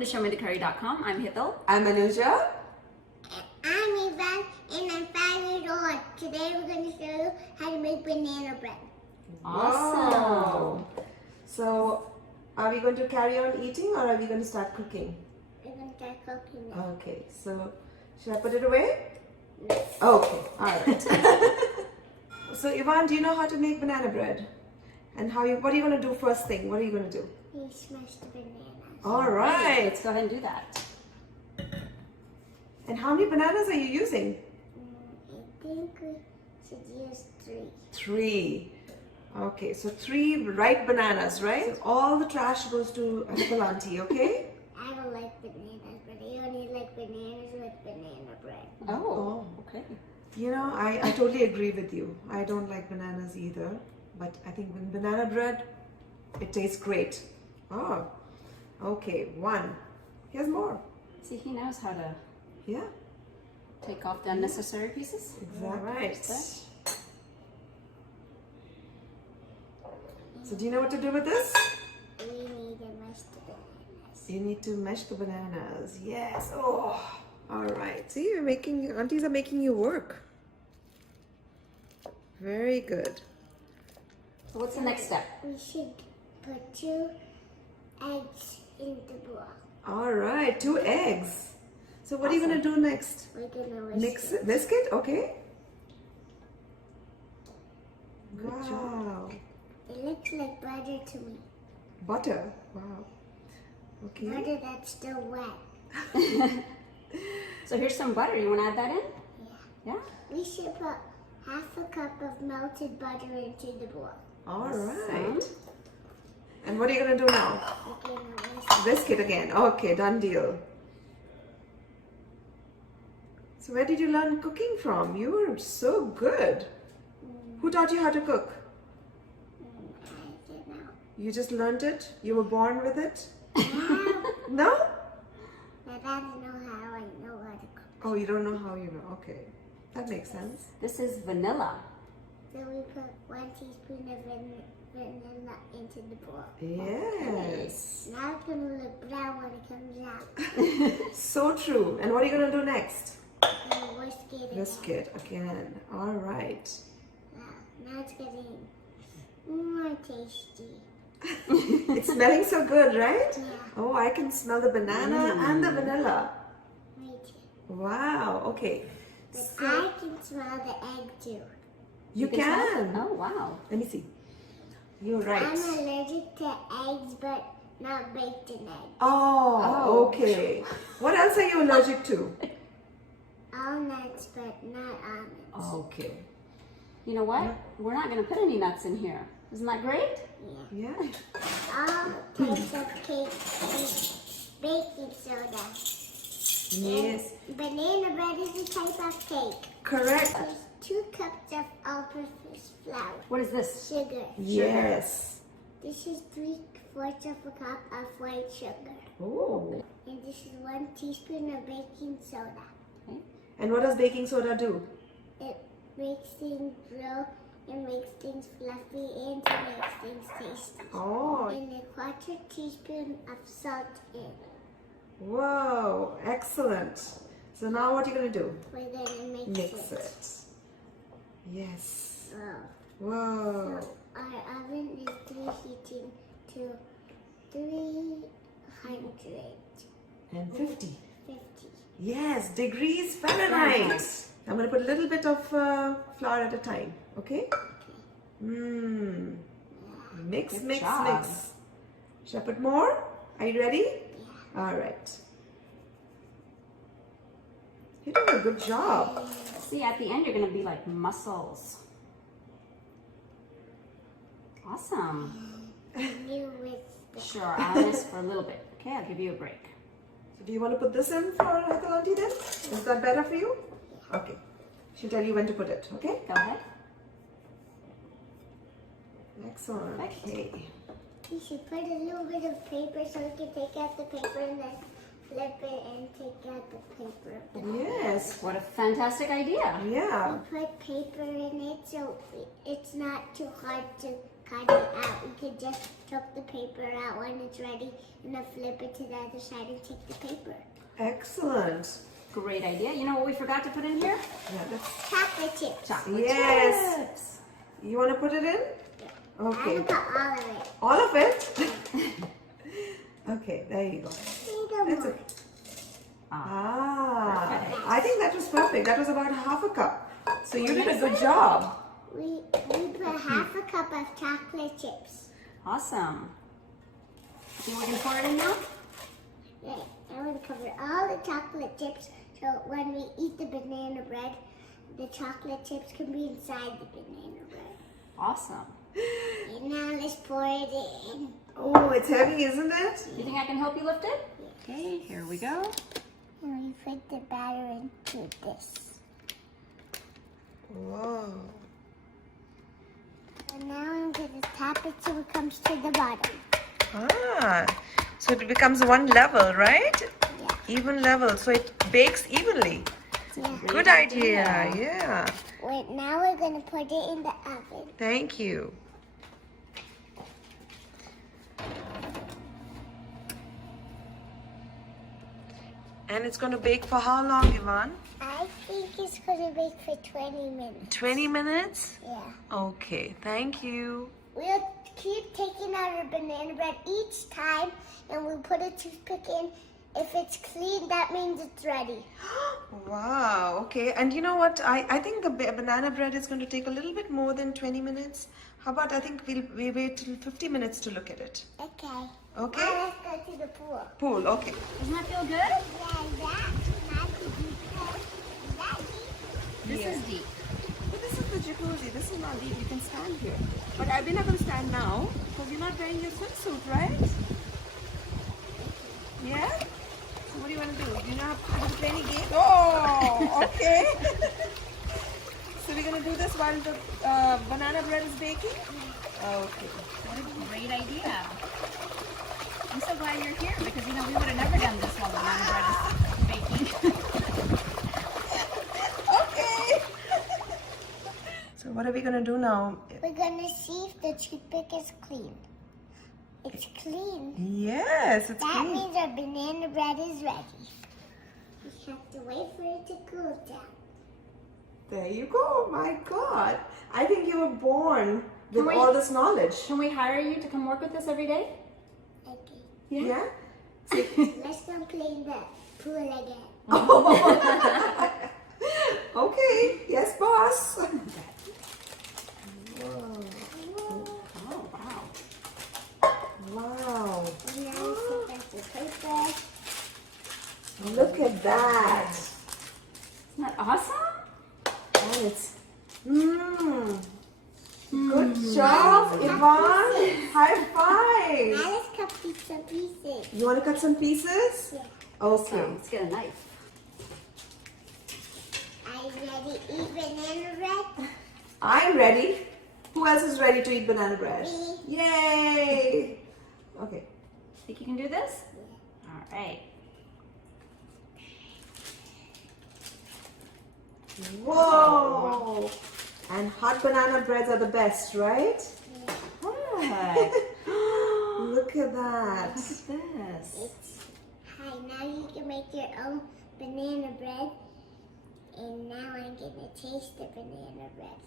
Welcome to ShowMeTheCurry.com. I'm Hithal. I'm Anuja. I'm Evaan and I'm 5 years old. Today we're going to show you how to make banana bread. Awesome. Wow. So, are we going to carry on eating or are we going to start cooking? We're going to start cooking it. Okay, so should I put it away? No. Okay, alright. So, Evaan, do you know how to make banana bread? And what are you going to do first thing? What are you going to do? We smash the bananas. Alright. Let's go ahead and do that. And how many bananas are you using? I think we should use 3. 3. Okay, so 3 ripe bananas, right? So all the trash goes to Uncle Auntie, okay? I don't like bananas, but I only like bananas with banana bread. Oh, okay. You know, I totally agree with you. I don't like bananas either. But I think with banana bread, it tastes great. Oh, okay, 1. Here's more. See, he knows how to Yeah, take off the unnecessary pieces. exactly. Right. So do you know what to do with this? We need to mash the bananas. You need to mash the bananas. Yes. Oh, all right. See, aunties are making you work. Very good. So what's the next step? We should put 2 eggs in the bowl. All right, 2 eggs. So what are you going to do next? We're going to Whisk it, okay? Good Wow. It looks like butter to me. Butter. Wow. Okay. Butter that's still wet. So here's some butter. You want to add that in? Yeah. Yeah? We should put half a cup of melted butter into the bowl. All right. Awesome. And what are you going to do now? We're going to whisk. Whisk it again. Okay, done deal. So where did you learn cooking from? You were so good. Who taught you how to cook? I don't know. You just learned it? You were born with it? Now, No? but I don't know how I know how to cook. Oh, you don't know how you know. Okay. That makes sense. This is vanilla. So we put 1 teaspoon of vanilla into the bowl. Yes. Now it's going to look brown when it comes out. So true. And what are you going to do next? We're going to whisk it again. Whisk it again. All right. Now it's getting more tasty. It's smelling so good, right? Yeah, Oh, I can smell the banana and the vanilla. me too. Wow. Okay. But So I can smell the egg too. you smell it? can. Oh, wow. Let me see. You're right. I'm allergic to eggs, but not baked in eggs. Oh, okay. What else are you allergic to? All nuts, but not almonds. Okay. You know what? We're not going to put any nuts in here. Isn't that great? Yeah. Yeah. All types of cake use baking soda. Yes. And banana bread is a type of cake. Correct. There's 2 cups of all-purpose flour. What is this? Sugar. Yes. This is 3/4 of a cup of white sugar. Oh. And this is 1 teaspoon of baking soda. Okay. And what does baking soda do? It makes things grow, it makes things fluffy, and it makes things tasty. Oh. And a 1/4 teaspoon of salt in. Wow. Excellent. So now what are you going to do? We're gonna Mix it. Yes. Wow. Whoa. Our oven is preheating to 350. And 50. Yes. Yes, degrees Fahrenheit. I'm going to put a little bit of flour at a time. Okay? Mmm. Mix, Good mix, job. mix. Should I put more? Are you ready? Yeah. All right. You're doing a good job. See, at the end, you're going to be like mussels. Awesome. You with the Sure, I'll miss for a little bit. Okay, I'll give you a break. So do you want to put this in for Uncle Auntie then? Is that better for you? Okay. She'll tell you when to put it, okay? Go ahead. Excellent. Perfect. Okay. You should put a little bit of paper so we can take out the paper and then flip it and take out the paper. Yes. What a fantastic idea. Yeah. We put paper in it so it's not too hard to cut it out. We could just take the paper out when it's ready and then flip it to the other side and take the paper. Excellent. Great idea. You know what we forgot to put in here? Yeah, that's... Chocolate chips. Chocolate Yes. chips. You want to put it in? Okay. I put all of it. All of it? Okay, there you go. Little That's more. okay. I think that was perfect. That was about half a cup. So you did a good job. We put half a cup of chocolate chips. Awesome. Think we can pour it in now? Okay, I'm going to cover all the chocolate chips so when we eat the banana bread, the chocolate chips can be inside the banana bread. Awesome. And now let's pour it in. Oh, it's heavy, isn't it? You think I can help you lift it? Okay, here we go. And we put the batter into this. Whoa. And now I'm going to tap it so it comes to the bottom. Ah, so it becomes one level, right? Yeah. Even level, so it bakes evenly. Yeah. Good idea, yeah. Wait, now we're going to put it in the oven. Thank you. And it's going to bake for how long, Evaan? I think it's going to bake for 20 minutes. 20 minutes? Yeah. Okay, thank you. We'll keep taking out our banana bread each time and we'll put a toothpick in. If it's clean, that means it's ready. Wow, okay. And you know what? I think the banana bread is going to take a little bit more than 20 minutes. How about I think we wait till 50 minutes to look at it. Okay. Okay? Now let's go to the pool. Pool, okay. Doesn't that feel good? Yeah, This is deep. But this is the jacuzzi. This is not deep. You can stand here. But we're not going to stand now because you're not wearing your swimsuit, right? Yeah? So what do you want to do? Do you know how to play any game? Oh, okay. So we're going to do this while the banana bread is baking? Okay. What a great idea. I'm so glad you're here because, you know, we would have never done this while the banana bread is baking. Okay. So what are we going to do now? we're going to see if the toothpick is clean. It's clean. Yes, it's That clean. means our banana bread is ready. We have to wait for it to cool down. There you go. My God. I think you were born with Can we- all this knowledge. Can we hire you to come work with us every day? Okay. Yeah? Let's go clean the pool again. Okay. Yes, boss. Oh, wow. Wow. And now we take out the paper. Look at that. Isn't that awesome? And it's... Good job, Evaan. High five. Now let's cut some pieces. You want to cut some pieces? Yeah. Okay. So, let's get a knife. Are you ready to eat banana bread? I'm ready. Who else is ready to eat banana bread? Me. Yay. Okay. Think you can do this? All right. Whoa. And hot banana breads are the best, right? What? Look at Look that. at this. Hi, now you can make your own banana bread. And now I'm gonna taste the banana bread.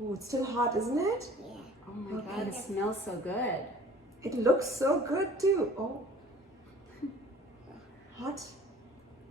Oh, it's still hot, isn't it? Yeah. Oh my God, it smells so good. It looks so good too. Oh. Hot.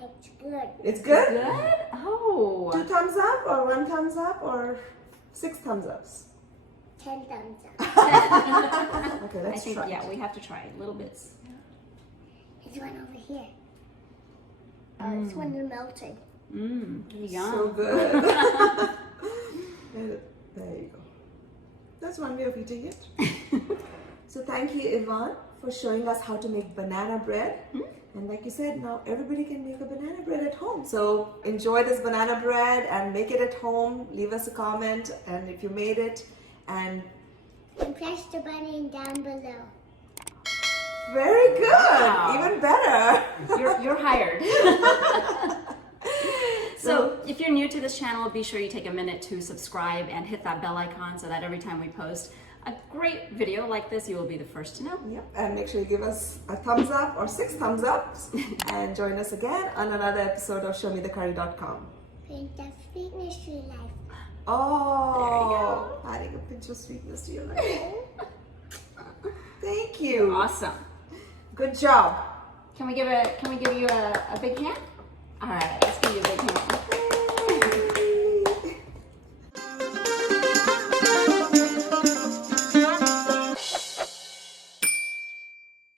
It's good. It's good? Good? Oh. 2 thumbs up or 1 thumbs up or 6 thumbs ups? 10 thumbs up. Okay, I let's think, try. yeah, we have to try little bits. There's one over here. Oh, this one is melting. Yum. So good. There you go. That's one way of eating it. So thank you, Evaan, for showing us how to make banana bread. And like you said, now everybody can make a banana bread at home. So enjoy this banana bread and make it at home. Leave us a comment and if you made it. And And press the button down below. Very good. Wow. Even better. You're hired. So if you're new to this channel, be sure you take a minute to subscribe and hit that bell icon so that every time we post a great video like this, you will be the first to know. Yep. And make sure you give us a thumbs up or 6 thumbs ups and join us again on another episode of ShowMeTheCurry.com. Bring that sweetness to your life. Oh, adding a pinch of sweetness to your life. Thank you. Awesome. Good job. Can we give you a big hand? All right, let's give you a big hand.